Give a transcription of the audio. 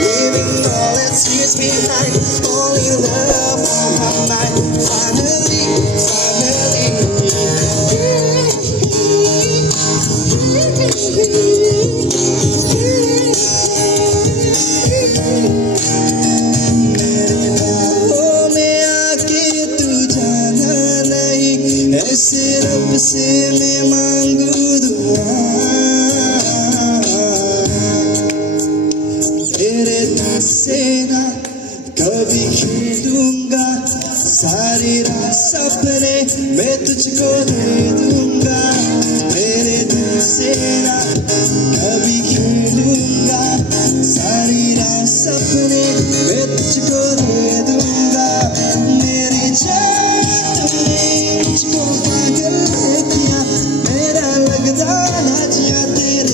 leaving all its years behind. Only love on my mind. Finally. ऐसे रब से